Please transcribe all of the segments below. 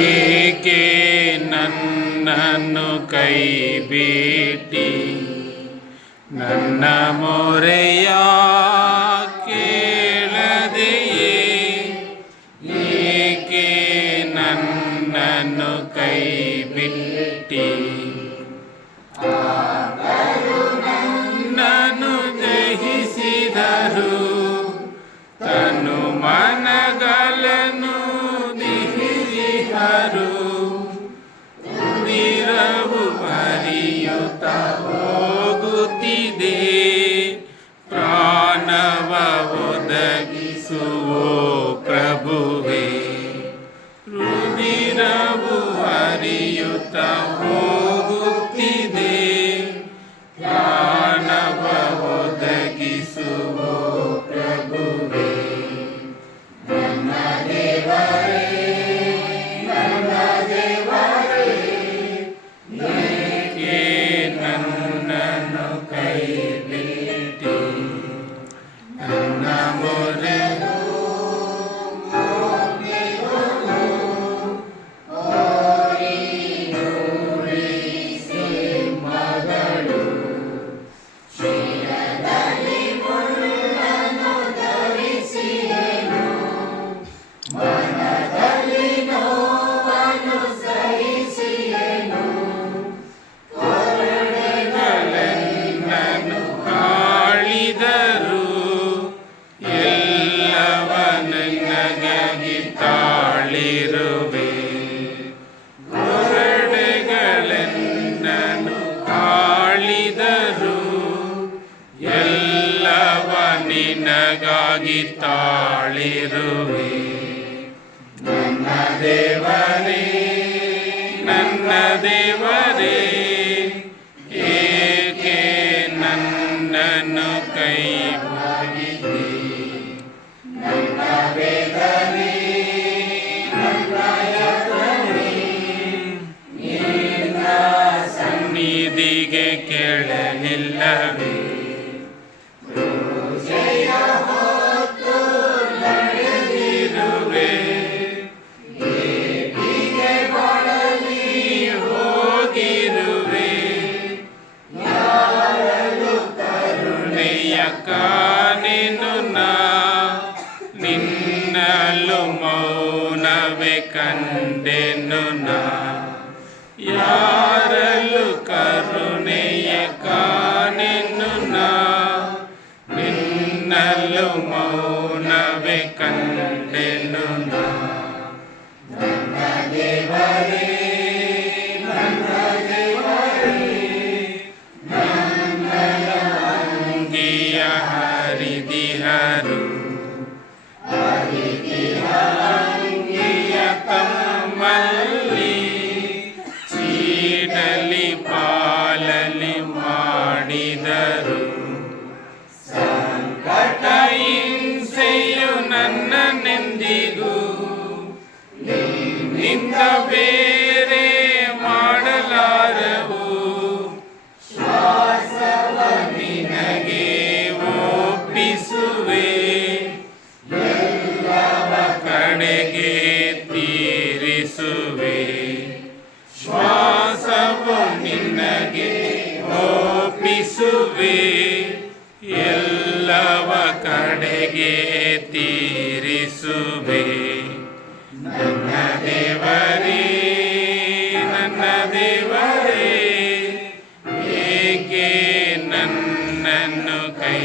ಏಕೆ ನನ್ನನ್ನು ಕೈ ಬಿಟ್ಟಿ ನನ್ನ ಮೊರೆಯ ಕೇಳದೆಯೇ? ಏಕೆ ನನ್ನನ್ನು ಕೈ ಬಿಟ್ಟಿ ನನ್ನನ್ನು ದಹಿಸಿದರು ತನು ಮನಗಳನ್ನು ದಿಹಿಸಿದರು. ಉದಿರವು ಹರಿಯುತ್ತ ಹೋಗುತ್ತಿದೆ, ಪ್ರಾಣವ ಒದಗಿಸುವೋ ಪ್ರಭುವೇ. ರುದಿರವು ಹರಿಯುತ್ತ ಹೋಗುತ್ತಿದೆ, ಪ್ರಾಣವ ಒದಗಿಸುವೋ ಪ್ರಭುವೇ. ನನ್ನ ದೇವರೇ, ನನ್ನ ದೇವರೇ, ಏಕೆ ನನ್ನನ್ನು ಕೈ ಬಿಟ್ಟಿ ನನ್ನ ಮೊರೆ ತಾಳಿರುವೆ. ಕೊರಡೆಗಳೆನ್ನನು ತಾಳಿದರು, ಎಲ್ಲವ ನಿನಗಾಗಿ ತಾಳಿರುವೆ. ನನ್ನ ದೇವರೇ, ನನ್ನ ದೇವರೇ, ಏಕೆ ನನ್ನನ್ನು ಕೈ ಬಿಟ್ಟಿದ್ದೀ? ನನ್ನ ವೇದನೆ ಸನ್ನಿಧಿಗೆ ಕೇಳಲಿಲ್ಲವೇ? ಪೂಜೆಯ ಹೊತ್ತು ನಡೆದಿರುವೆ, ಬೇಡಿಗೆ ಬಳಲಿ ಹೋಗಿರುವೆ. ಯಾರಲು ಕರುಣೆಯ ಕಾಣೆನು ನಾ, ನಿನ್ನಲು ಮೌನವೇ ಕಂಡೆನು ನಾ. ಯಾರಲು ಕರುಣೆಯ ಕಾಣೆನು ನಾ, ನಿನ್ನಲು ಮೌನವೇ ಕಂಡೆನು ನಾ. ನನ್ನ ದೇವರೇ, ನನ್ನ ದೇವರೇ, ನನ್ನಯ ಅಂಗಿಯ ಹರಿದಿಹರು, ಹರಿದಿಹ ಅಂಗಿಯ ತಮ್ಮಲ್ಲಿ ಚೀಡಲಿ ಪಾಲಲಿ ಮಾಡಿದರು. ಸಂಕಟ ಹಿಂಸೆಯು ನನ್ನನ್ನೆಂದಿಗೂ ನಿನ್ನಿಂದ ಬೇರೆ ಮಾಡಲಾರವು. ಶ್ವಾಸವ ನಿನಗೆ ಒಪ್ಪಿಸುವೆ, ಎಲ್ಲವ ಕಡೆಗೆ ತೀರಿಸುವೆ. ಶ್ವಾಸವು ನಿನಗೆ ಒಪ್ಪಿಸುವೆ, ಎಲ್ಲವ ಕಡೆಗೆ ತೀರಿಸುವೆ. ನನ್ನ ದೇವರೇ, ನನ್ನ ದೇವರೇ, ಏಕೆ ನನ್ನನ್ನು ಕೈ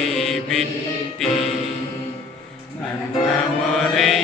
ಬಿಟ್ಟಿ ನನ್ನ ಮೊರೆ